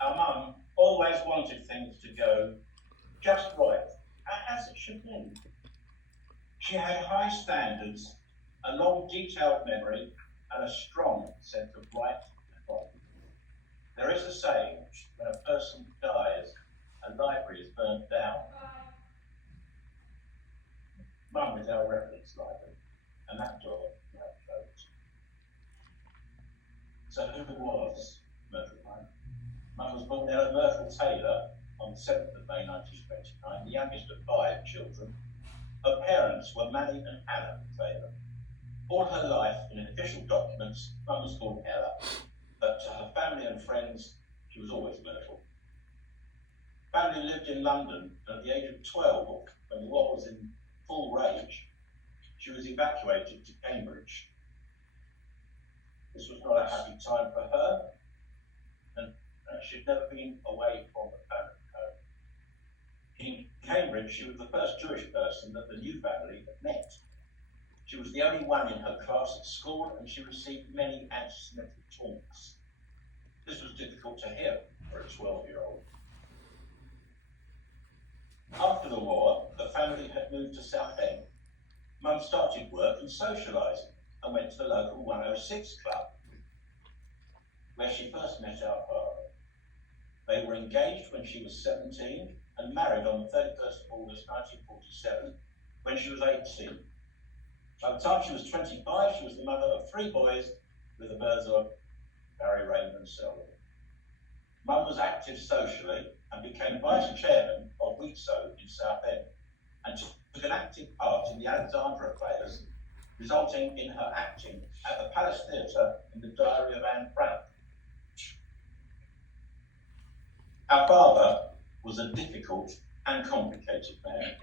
Our mum always wanted things to go just right, as it should be. She had high standards, a long detailed memory, and a strong sense of right and wrong. There is a saying, when a person dies, a library is burnt down. Mum is our reference library, and that door now closed. So who was Myrtle? Mum was born Ella Myrtle Taylor on the 7th of May 1929, the youngest of 5 children. Her parents were Manny and Anna Taylor. All her life, in official documents, Mum was called Ella, but to her family and friends, she was always Myrtle. Family lived in London, and at the age of 12, when the war was in full rage, she was evacuated to Cambridge. This was not a happy time for her, and she'd never been away from the family home. In Cambridge, she was the first Jewish person that the new family had met. She was the only one in her class at school, and she received many anti-Semitic taunts. This was difficult to hear for a 12-year-old. After the war, the family had moved to Southend. Mum started work and socialising and went to the local 106 club, where she first met our father. They were engaged when she was 17 and married on the 31st of August 1947, when she was 18. By the time she was 25, she was the mother of 3 boys with the births of Barry, Raymond and Selwyn. Mum was active socially and became vice chairman of WITSO in Southend, and took an active part in the Alexandra affairs, resulting in her acting at the Palace Theatre in The Diary of Anne Frank. Our father was a difficult and complicated man.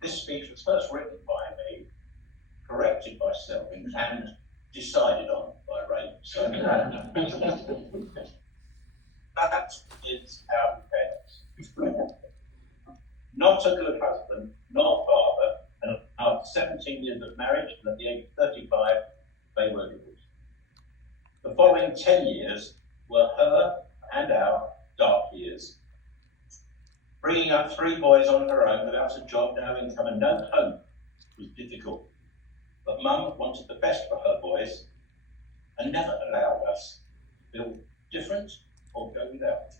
This speech was first written by me, corrected by Selwyn, and decided on by Ray. So that is how we came. Not a good husband, not father, and after 17 years of marriage, and at the age of 35, they were divorced. The following 10 years were her and our dark years. Bringing up 3 boys on her own without a job, no income, and no home was difficult. But Mum wanted the best for her boys and never allowed us to feel different or go without.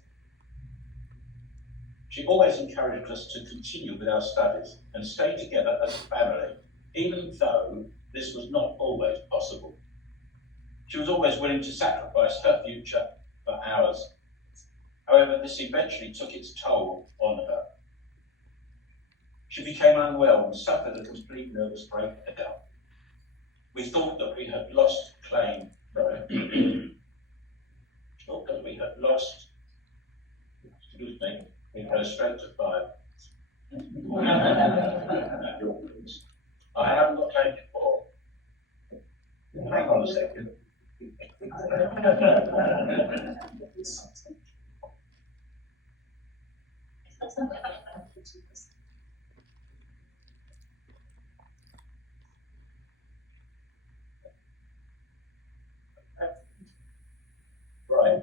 She always encouraged us to continue with our studies and stay together as a family, even though this was not always possible. She was always willing to sacrifice her future for ours. However, this eventually took its toll on her. She became unwell and suffered a complete nervous breakdown. We thought that we had lost claim. We had a stroke to 5. I haven't got time for. Hang on a second. Right.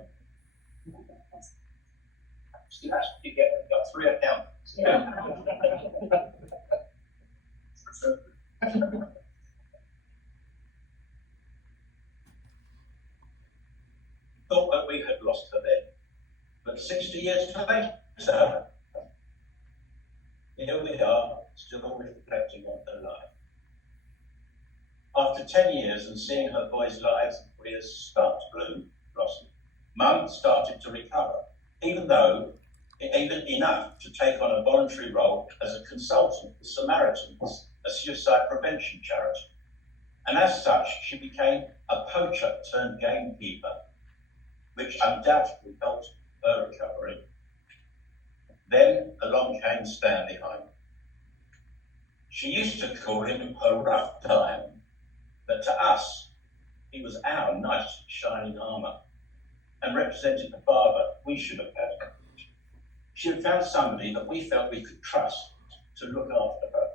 So that's what you get. You've got 3 accountants. Yeah. Thought that we had lost her then, but 60 years later, here we are, still reflecting on her life. After 10 years and seeing her boys' lives and careers start to bloom, blossom, Mum started to recover, even enough to take on a voluntary role as a consultant with Samaritans, a suicide prevention charity. And as such, she became a poacher turned gamekeeper, which undoubtedly helped her recovery. Then along came Stanley Hyman. She used to call him a rough time, but to us, he was our knight in shining armour and represented the father we should have had. She had found somebody that we felt we could trust to look after her.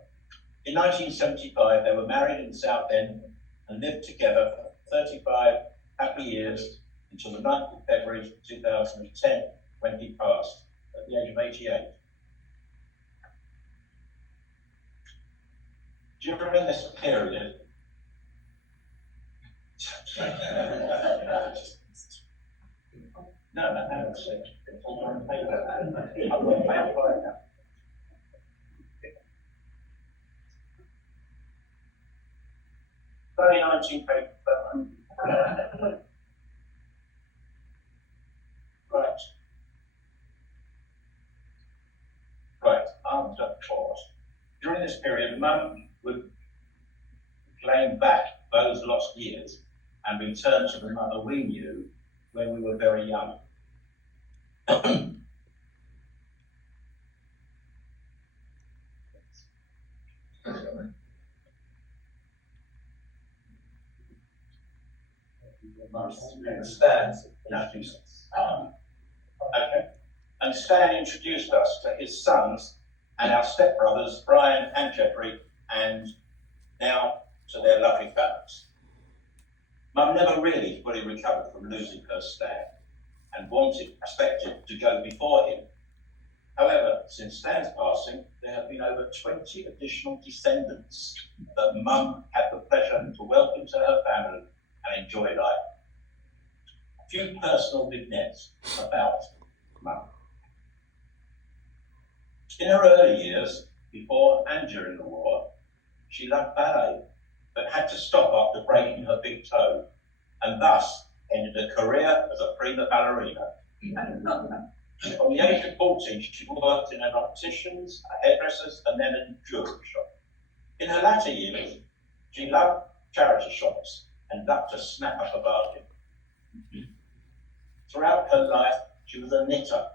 In 1975, they were married in Southend, and lived together for 35 happy years until the 9th of February 2010, when he passed at the age of 88. During this period, no, it's all on paper. I've got paper right now. Only 19 paper. Right, after pause. During this period, Mum would claim back those lost years and return to the mother we knew when we were very young. And Stan introduced us to his sons and our stepbrothers, Brian and Jeffrey, and now to their lovely families. Mum never really fully recovered from losing her Stan and expected to go before him. However, since Stan's passing, there have been over 20 additional descendants that Mum had the pleasure to welcome to her family and enjoy life. A few personal vignettes about Mum. In her early years, before and during the war, she loved ballet, but had to stop after breaking her big toe, and thus ended a career as a prima ballerina. From the age of 14, she worked in an optician's, a hairdresser's, and then a jewellery shop. In her latter years, she loved charity shops and loved to snap up a bargain. Throughout her life, she was a knitter,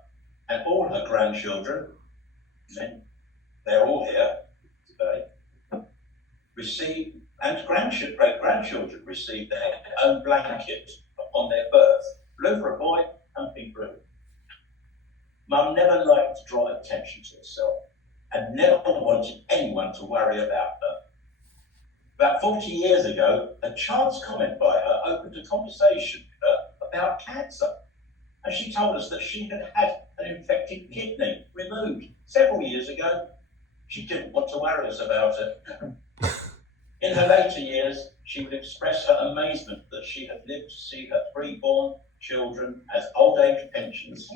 and all her grandchildren, they're all here today, great-grandchildren received their own blanket upon their birth, blue for a boy and pink for a girl. Mum never liked to draw attention to herself and never wanted anyone to worry about her. About 40 years ago, a chance comment by her opened a conversation with her about cancer, and she told us that she had had an infected kidney removed several years ago. She didn't want to worry us about it. In her later years, she would express her amazement that she had lived to see her 3 born children as old age pensions.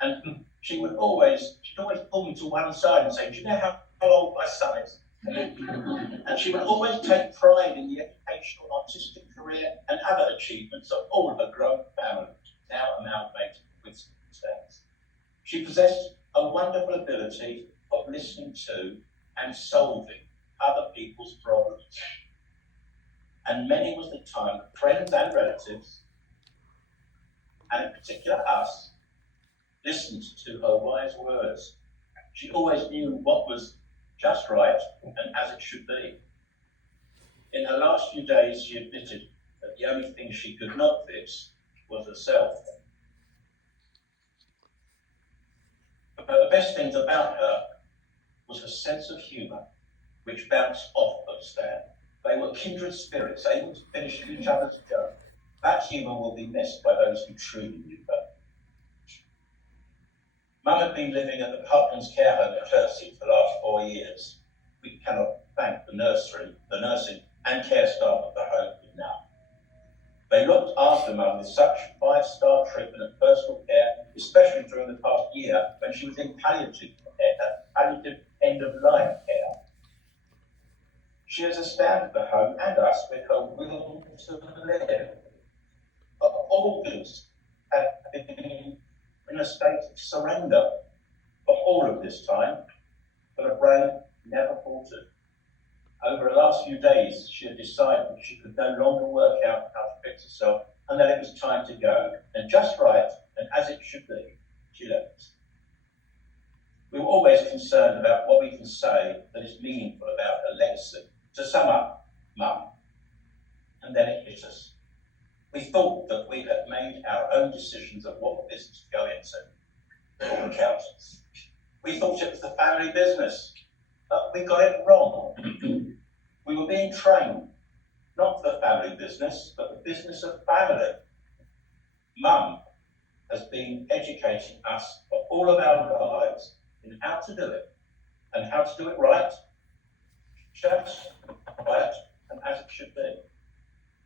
And she'd always pull me to one side and say, "Do you know how old my son is?" And she would always take pride in the educational, artistic career and other achievements of all her grown family, now amalgamated with Stan's. She possessed a wonderful ability of listening to and solving other people's problems. And many was the time that friends and relatives, and in particular us, listened to her wise words. She always knew what was just right and as it should be. In her last few days, she admitted that the only thing she could not fix was herself. But the best things about her was her sense of humour, which bounced off of Stan. They were kindred spirits, able to finish each other's joke. That humour will be missed by those who truly knew her. Mum had been living at the Parklands Care Home at Chelsea for the last 4 years. We cannot thank the nursing and care staff of the home enough. They looked after Mum with such 5-star treatment and personal care, especially during the past year when she was in palliative end-of-life care. She has astounded the home and us with her will to live. Her organs have been in a state of surrender for all of this time, but her brain never faltered. Over the last few days, she had decided that she could no longer work out how to fix herself and that it was time to go. And just right, and as it should be, she left. We were always concerned about what we can say that is meaningful about her legacy. To sum up, Mum. And then it hit us. We thought that we had made our own decisions of what business to go into, all accountants. We thought it was the family business, but we got it wrong. We were being trained, not for the family business, but the business of family. Mum has been educating us for all of our lives in how to do it, and how to do it right, just right, and as it should be.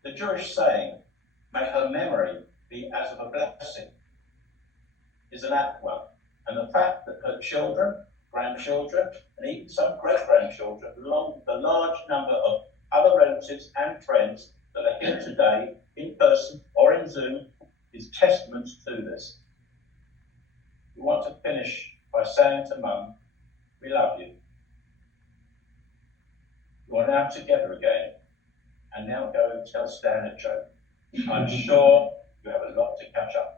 The Jewish saying, may her memory be as of a blessing, is an apt one. And the fact that her children, grandchildren, and even some great-grandchildren, along with the large number of other relatives and friends that are here today, in person or in Zoom, is testament to this. We want to finish by saying to Mum, we love you. You are now together again, and now go and tell Stan a joke. I'm sure you have a lot to catch up.